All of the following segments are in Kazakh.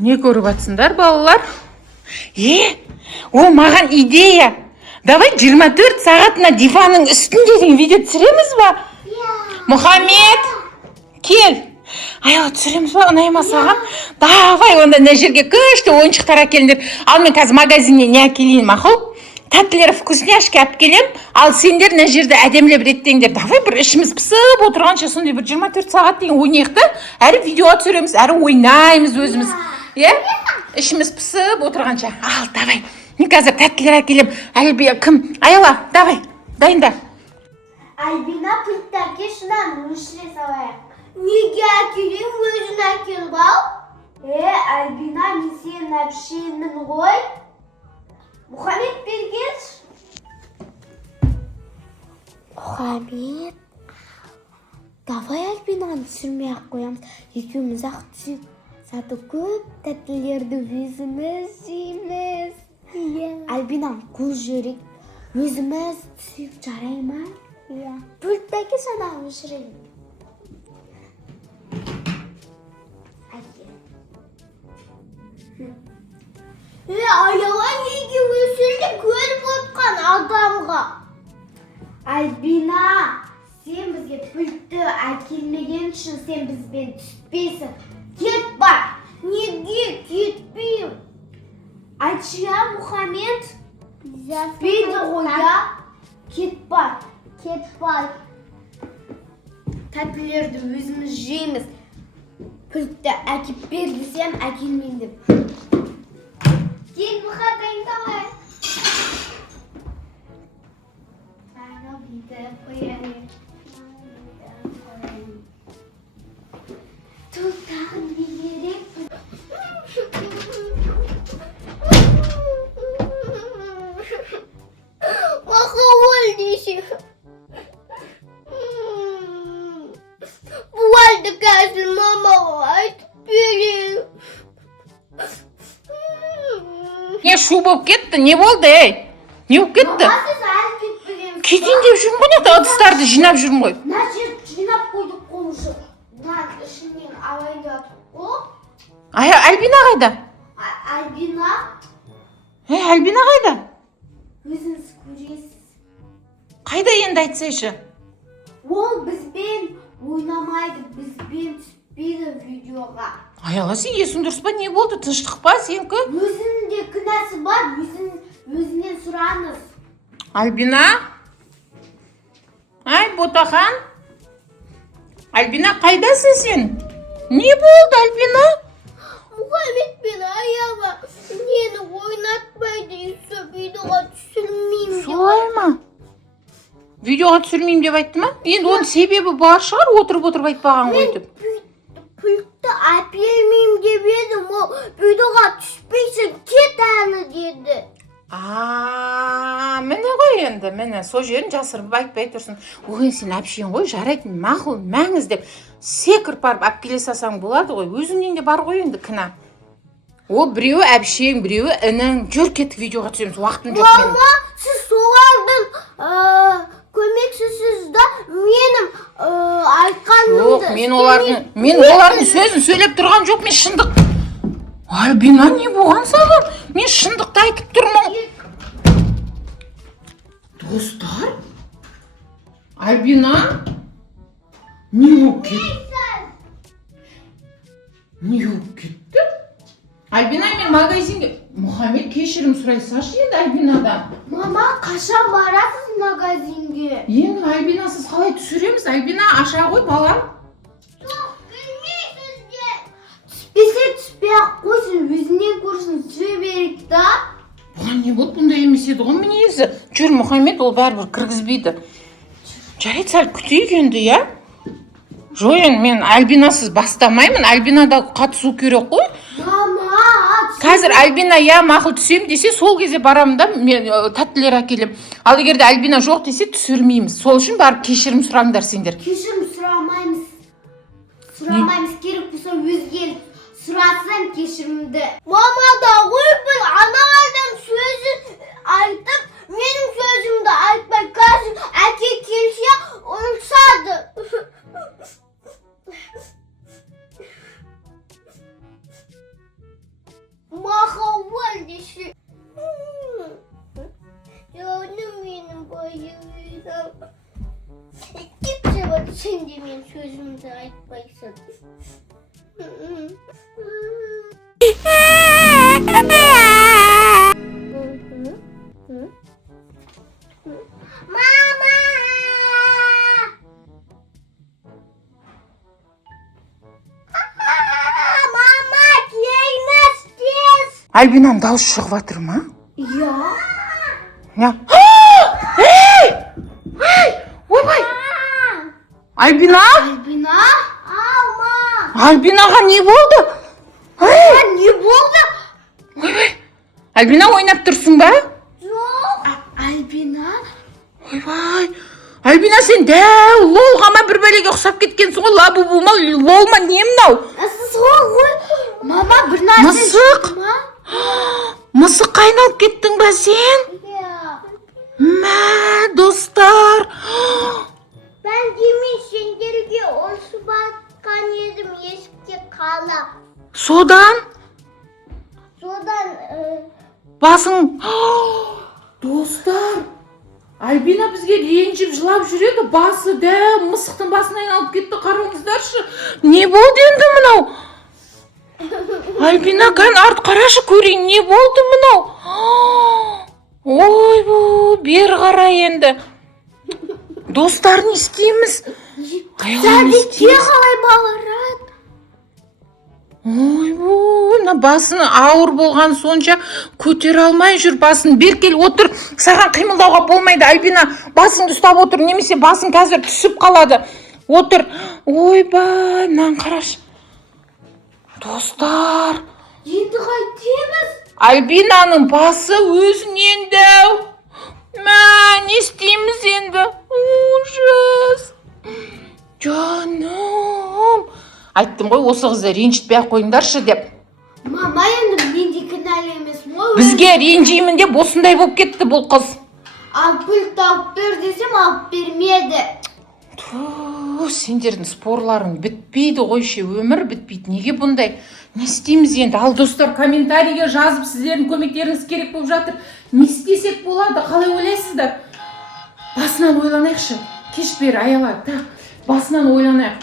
Не көріп атсыңдар, балалар? О, маған идея. Давай 24 сағатына диванның үстінде деген видео түсіреміз ба? Мұхаммед, кел. Айла түсіреміз ба? Ұнай ма саған? Давай, онда мына жерге күшті ойыншықтар әкеліңдер. Ал мен қазір магазиннен не әкелейін, мақұл? Тәттілер вкусняшки алып келем. Ал сендер мына жерді әдемілеп реттеңдер. Давай бір ішіміз пысып отырғанша сондай бір 24 сағат деген ойнайық та. Әрі видео түсіреміз, әрі ойнаймыз өзіміз. Ішіміз пысып отырғанша. Ал, давай. Мен қазір тәттілер әкелем. Әлбия кім? Айла, давай. Дайында. Альбина пульттаке шынан өшіре салайық. Неге әкелем, өзін әкеліп ал? Альбина, мен сенің әпшеймін ғой. Мұхаммед бергеш. Мұхаммед. Давай Альбинаны түсірмей-ақ қоямыз. Екеуміз-ақ түсіп. Заты көп тәттілерді өзіміз жейміз. Альбинам, қол жүрек. Өзіміз түсіп жарай ма? Пульттаке шана өшірейін. Аяла неге өсірді көріп отқан адамға? Альбина, сен бізге пультті әкелмеген үшін сен бізбен түспейсің. Кет бар. Неге кетпейім? Айтшы я, Мұхаммед? Түспейді ғой я. Кет бар. Кет бар. Тәттілерді өзіміз жейміз. Пультті әкеп бер десем әкелмейін деп. Gel Мұхаммед давай. Ана биді қояйын. Тұлтағын бігерек. Мақа ол деші. Бұларды қазір мамаға айтып берейін. Не шу болып кетті? Не болды, ей? Не болып кетті? Мама, сіз әлі кетпеген. Кетейін деп жүрмін ғой, не ыдыстарды жинап жүрмін ғой. Мына жерді жинап қойдық қолышы. Мына ішінен алайын деп қой. Альбина қайда? Альбина? Альбина қайда? Өзіңіз көресіз. Қайда енді айтсайшы? Ол бізбен ойнамайды, бізбен түспейді видеоға. Аяла, сен есің дұрыс па? Не болды? Тыныштық па сенікі? Өзінде күнәсі бар, өзінен сұраңыз. Альбина? Ай, Ботақан? Альбина, қайдасың сен? Не болды, Альбина? Мұхаммед пен Аяла нені ойнатпайды, видеоға түсірмеймін. Солай ма? Видеоға түсірмеймін деп айтты ма? Енді оның себебі бар шығар, отырып айтпаған ғой деп. Пультті әпермеймін деп едім, ол видеоға түспейсің, кет әлі деді. Міне ғой енді, міне, сол жерін жасырып айтпай тұрсын. Оған сен әпшейін ғой, жарайтын, мақұл, мәңіз деп, секіріп барып әпкеле салсаң болады ғой, өзіңнен де бар ғой енді кінә. О, біреуі әпшейін, біреуі інің, жүр кеттік видеоға түсеміз, уақытым жоқ менің. Мама, сіз солардың көмексізсіз да менің айтқанымды... Мен олардың сөзін сөйлеп тұрған жоқ, мен шындық. Альбина, не болған саған? Мен шындықты айтып тұрмын. Достар? Альбина? Не болып кетті? Не болып кетті? Альбина, мен магазинге... Мұхаммед, кешірім сұрай салшы енді Альбинадан. Мама, қашан барасыз магазинге? Енді Альбинасыз қалай түсіреміз? Альбина, аша ғой балам. Жоқ, білмейсізге. Түспесе түспей-ақ қойсын, өзінен көрсін, түсе берейік та. Бұған не болды? Бұндай емес еді ғой мінезі. Жүр, Мұхаммед, ол бәрібір кіргізбейді. Жарайды, сәл күтейік енді, я? Жойын, мен Альбинасыз бастамаймын. Альбинада қатысу керек қой. Қазір Альбина я мақұл түсем десе, сол кезде барамын да мен тәттілер әкелем. Ал егерде Альбина жоқ десе, түсірмейміз. Сол үшін барып кешірім сұраңдар сендер. Кешірім сұрамаймыз. Сұрамаймыз, керек болса өзге сұрасам кешірімді. Мама да ғой бір аналардан сөзін айтып, менің сөзімді айтпай, қазір әке келсе ұнсады. мен сөзімді айтпайсың. Мама! Мама, келіңіз тез! Альбинам дауыс шығып жатыр ма? Я? Я. Ей! Ойбай! Альбина? Альбина? Алма! Альбинаға не болды? Ей! Не болды? Ойбай! Альбина ойнап тұрсың ба? Жоқ. Альбина? Ойбай! Альбина, сен дәу лолға ма бір бәлеге ұқсап кеткенсің ғой? Лабубу ма, лол ма, не мынау? Сол ғой. Мама, бір нәрсе Мысық? Мысыққа айналып кеттің ба сен? Мә, достар! Ben demin sendерге осы батқан едім есікте қалап. Содан? Содан Басың... Достар! Альбина бізге ренжіп жылап жүреді. Басы дәу мысықтың басына айналып кетті. Қараңыздаршы. Не болды енді мынау? Альбина, кән арт қарашы көрейін. Не болды мынау? Ой, бер қара енді. Достар, не істейміз? сәбетке қалай баларады? Ой, мына басын ауыр болған сонша көтере алмай жүр басын. Беркел отыр. Саған қимылдауға болмайды, Альбина. Басыңды ұстап отыр, немесе басың қазір түсіп қалады. Отыр. Ойбай, мынаны қарашы. Достар, Енді қайтеміз? Альбинаның басы өзінен дәу. Мә, не істейміз енді? Ужас. Жаным. Айттым ғой, осы қызды ренжітпей қойыңдаршы деп. Мама, енді мен де кінәлі емеспін ғой. Бізге ренжимін деп осындай болып кетті бұл қыз. Ал пульт алып бер десем алып бермеді. Сендердің спорларың бітпейді қойшы, өмір бітпейді. Неге бұндай? Не істейміз енді? Ал достар, комментарийге жазып, сіздердің көмектеріңіз керек болып жатыр. Не істесек болады? Қалай ойлайсыздар? Басынан ойланайықшы. Кеш бері аяла. Басынан ойланайық.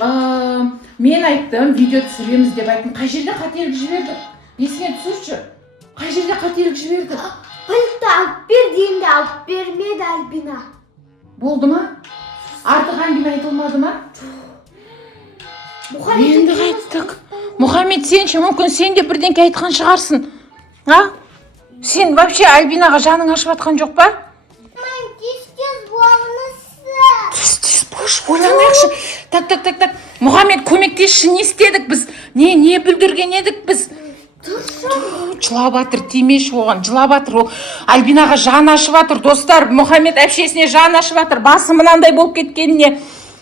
Мен айттым, видео түсіреміз деп айттым. Қай жерде қателік жібердік? Есіңе түсірші. Қай жерде қателік жібердік? Пультты алып бер деймді, алып бермеді Альбина. Болды ма? Артық әңгіме айтылмады ма? Енді қайттық. Мұхаммед, сенші мүмкін сен де бірдеңке айтқан шығарсың. Сен вообще Альбинаға жаның ашып атқан жоқ па? Мен тез болмысы. Тез бош, ойланайықшы. Так. Мұхаммед, көмектесші, не істедік біз? Не бүлдірген едік біз? Жылап атыр, тимеш оған, жылап атыр. Альбинаға жан ашып атыр, достар. Мұхаммед әпшесіне жан ашып атыр, басы мынандай болып кеткеніне.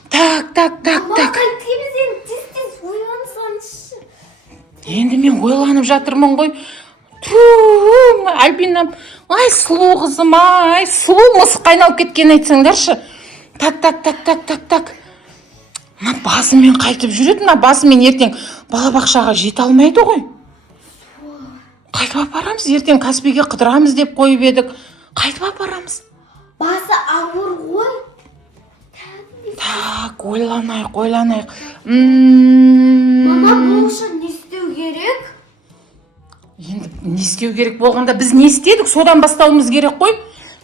Так. Мама, қайтеміз енді тез ойлансаңшы. Енді мен ойланып жатырмын ғой. Альбина, ай сұлу қызым, ай сұлу мысыққа айналып кеткен айтсаңдаршы. Так. Мына басымен қайтып жүреді, мына басымен ертең балабақшаға жете алмайды ғой. Қайтып апарамыз, ертең Каспиге қыдырамыз деп қойып едік. Қайтып апарамыз. Басы ауыр ғой. Так, ойланайық. Мама, бұл үшін не істеу керек? Енді не істеу керек болғанда біз не істедік, содан бастауымыз керек қой.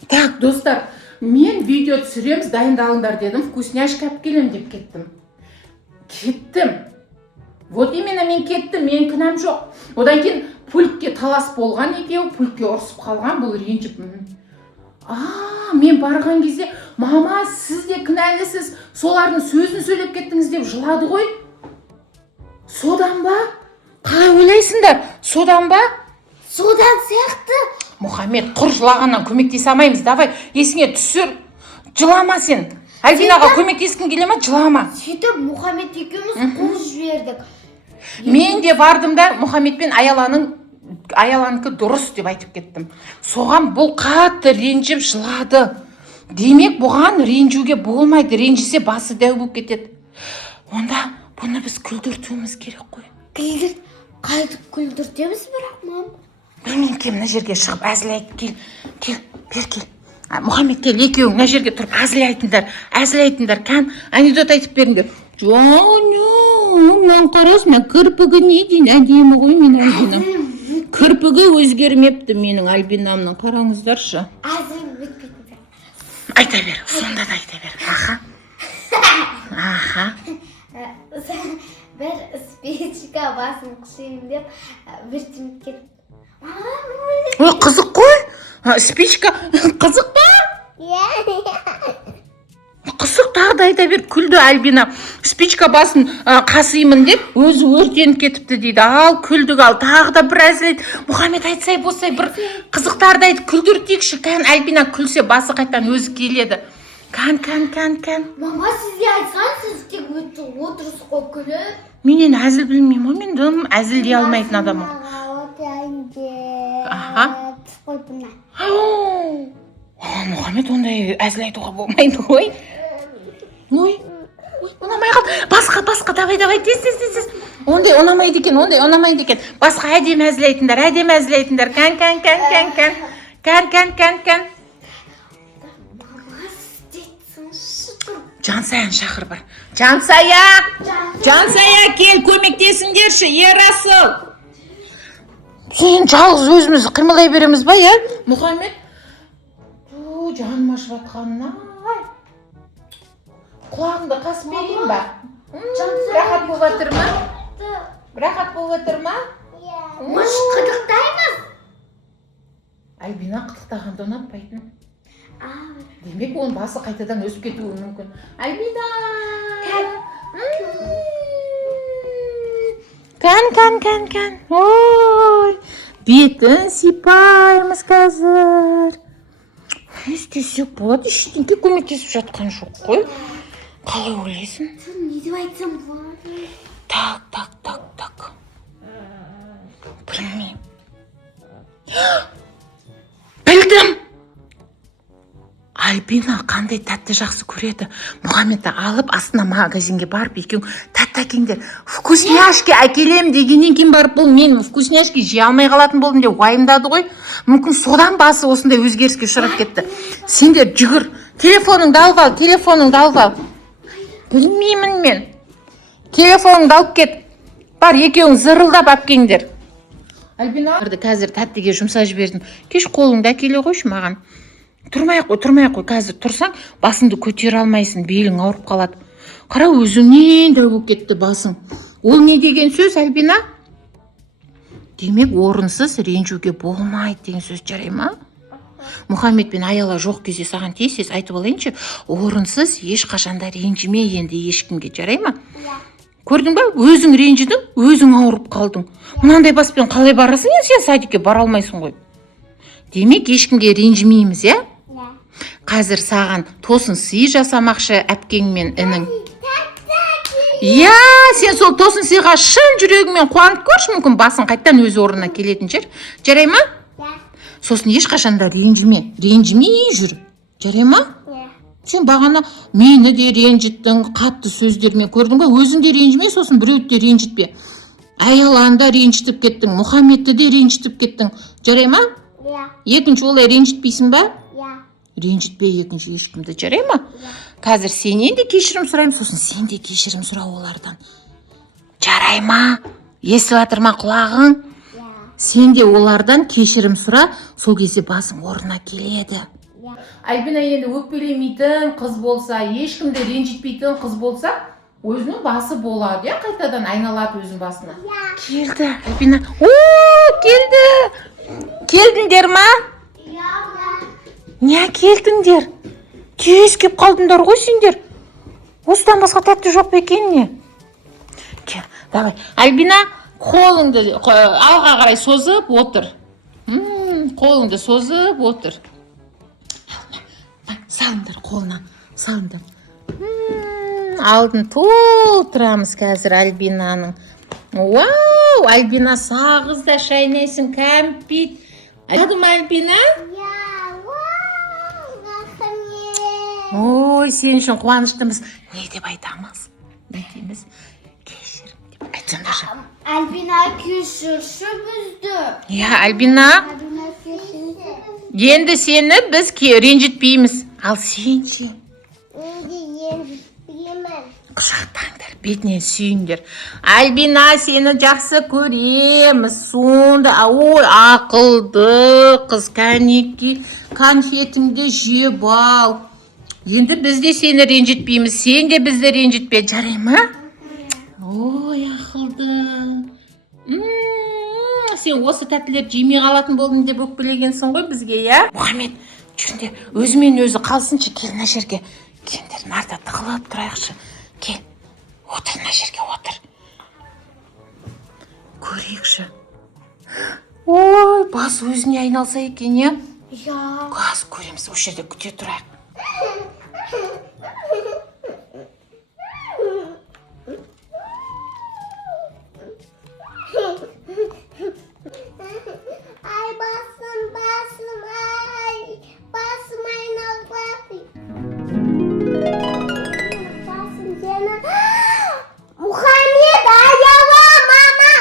Так, достар, мен видео түсіреміз, дайындалыңдар дедім, вкусняшка алып келем деп кеттім. Вот именно мен кеттім, мен кінәм жоқ. Одан кейін пультке талас болған екеу, пультке ұрсып қалған, бұл ренжіп. Мен барған кезде, мама, сіз де кінәлісіз, солардың сөзін сөйлеп кеттіңіз деп жылады ғой. Содан ба? Қалай ойлайсыңдар? Содан ба? Содан сияқты. Мұхаммед, құр жылағаннан көмектесе алмаймыз. Давай, есіңе түсір. Жылама сен. Альбинаға көмектескің келе ма? Жылама. Сөйтіп, Мұхаммед екеуміз қол жібердік. Мен де бардым да Мұхаммедпен Аяланікі дұрыс деп айтып кеттім. Соған бұл қатты ренжіп жылады. Демек, бұған ренжуге болмайды. Ренжісе басы дәу болып кетеді. Онда бұны біз күлдіртуіміз керек қой. Қайтып күлдіртеміз бірақ, мам. Мен кел, мына жерге шығып әзіл айт. Кел, бер кел. Мұхаммед, кел, екеуің мына жерге тұрып әзіл айтыңдар. Кән, анекдот айтып беріңдер. Мынаны қарашы, мен кірпігі не дейін, әдемі ғой мен Альбинам. Кірпігі өзгермепті менің Альбинамның, қараңыздаршы. Айта бер, сонда да айта бер. Аха. Bir спичка басын қышайын деп бір тиміп кетті. Ой, қызық қой. Спичка қызық па? Қызық, тағы да айта бер, күлді Альбина. Спичка басын қасыймын деп, өзі өртеніп кетіпті дейді. Ал күлдік, ал тағы да бір әзілет. Мұхаммед айтсай болсай бір қызықтарды айтып күлдіртейікші. Кән Альбина күлсе басы қайтан өзі келеді. Кән. Мама, сізге айтсан, сіз тек отырысы қой күліп. Менен әзіл білмеймін, о, мен дым әзіл дей алмайтын адамым. Аха. Мұхаммед, ондай әзіл айтуға болмайды ғой. Ой, ұнамай қалды. Басқа, давай, тез. Ондай ұнамайды екен. Басқа әдем әзіл айтыңдар. Кән. Жансаян шақыр бар. Жансая, кел, көмектесіңдерші, Ерасыл. Сен жалғыз өзіміз қимылдай береміз ба, е? Мұхаммед? Жаным ашып атқанына. Құлағыңды қасып берейін ба? Рахат болып отыр ма? Мұш қыдықтаймыз. Альбина қыдықтағанды ұнатпайтын. Демек, оның басы қайтадан өсіп кетуі мүмкін. Альбина! Кән. Ой, бетін сипаймыз қазір. Не істесек болады, ештеңке көмектесіп жатқан жоқ қой. Қалай ойлайсың? Не деп айтсам болады? Так. Білмеймін. Білдім! Альбина қандай тәтті жақсы көреді. Мұхаммедті алып астына магазинге барып екеуің тәтті әкеңдер. Вкусняшки әкелем дегеннен кейін барып бұл мен вкусняшки жей алмай қалатын болдым деп уайымдады ғой. Мүмкін содан басы осындай өзгеріске ұшырап кетті. Сендер жүгір. Телефоныңды алып ал. Білмеймін мен. Телефоныңды алып кет. Бар, екеуің зырылдап әпкеңдер. Альбина, қазір тәттіге жұмса жібердім. Кеш қолыңды әкеле қойшы маған. Тұрмай қой, қазір тұрсаң, басыңды көтер алмайсың, белің ауырып қалады. Қара, өзіңнен дәу болып кетті басың. Ол не деген сөз, Альбина? Демек, орынсыз ренжуге болмайды деген сөз жарай ма? Мұхаммед пен Аяла жоқ кезде саған тез айтып алайыншы, орынсыз ешқашанда ренжіме енді ешкімге, жарай ма? Көрдің ба? Өзің ренжідің, өзің ауырып қалдың. Мынандай баспен қалай барасың, сен садикке бара алмайсың ғой. Демек, ешкімге ренжімейміз, е? Қазір саған тосын сый жасамақшы әпкең мен інің. Сен сол тосын сыйға шын жүрегіңмен қуанып көрші, мүмкін басың қайттан өз орнына келетін жер. Жарай ма? Сосын ешқашанда ренжімей жүр. Жарай ма? Сен бағана мені де ренжіттің, қатты сөздермен көрдің ба? Өзің де ренжіме, сосын біреуді де ренжітпе. Аяланы да ренжітіп кеттің, Мұхаммедті де ренжітіп кеттің. Жарай ма? Екінші олай ренжітпейсің ба? Ренжітпе екінші ешкімді, жарай ма? Қазір сенен де кешірім сұрайым, сосын сен де кешірім сұра олардан. Жарай ма? Естіп жатыр ма құлағың? Сен де олардан кешірім сұра, сол кезде басың орнына келеді. Альбина енді өкпелемейтін қыз болса, ешкімді ренжітпейтін қыз болса, өзінің басы болады, қайтадан айналады өзінің басына. Келді, Альбина. Келді! Келдіңдер ма? Не келдіңдер? Тез кеп қалдыңдар ғой сендер. Осыдан басқа тәтті жоқ екен не? Кел, давай. Альбина, қолыңды алға қарай созып отыр. Қолыңды созып отыр. Салыңдар қолына, салыңдар. Алдын толтырамыз қазір Альбинаның. Вау, Альбина сағыз да шайнайсың, кәмпит. Ады ма Альбина? Ой, сен үшін қуаныштымыз. Не деп айтамыз? Не дейміз? Кешір деп айтсаңдаршы. Альбина кешірші бізді. Альбина. Енді сені біз ренжітпейміз. Ал сен ше? құшақтаңдар, бетінен сүйіңдер. Альбина, сені жақсы көреміз. Сонда, ой, ақылды қыз, кәнеки, конфетіңді жеп ал. Енді біз де сені ренжітпейміз, сен де бізді ренжітпе, жарай ма? Ой, ақылды. Сен осы тәттілер жемей қалатын болдың деп өкпелегенсің ғой бізге, я? Мұхаммед, жүрінде өзімен өзі қалсыншы, кел мына жерге. Кендер, нарда тығылып тұрайықшы. Кел, отыр мына жерге, отыр. Көрейікші. Ой, бас өзіне айналса екен, я? Я. Қаз көреміз, осы жерде күте тұрайық. Ай, басым, ай. Басым айналып. Басым сені. Мұхаммед, аяла, мама.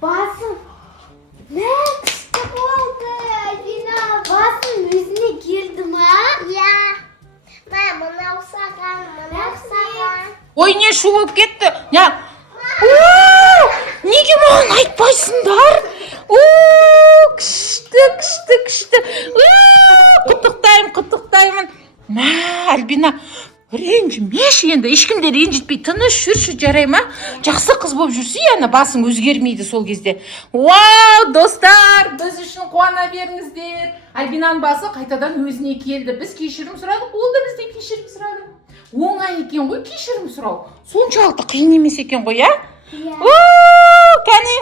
Басым, ne kıştı oldu Альбина? Басым өзіне келді ма? Я. Мына ұқсаған. Ой, не шу болып кетті? Неге маған айтпайсыңдар? Күшті. Құттықтаймын. Мә, Альбина, ренжімеші енді. Ешкімде ренжітпей, тыныш жүрші, жарай ма? Жақсы қыз болып жүрсі, яны басың өзгермейді сол кезде. Вау, достар, біз үшін қуана беріңіздер. Альбинаның басы қайтадан өзіне келді. Біз кешірім сұрадық, ол да бізден кешірім сұрады. Оңай екен ғой кешірім сұрау. Соншалықты қиын емес екен ғой, я? Я. Кәне,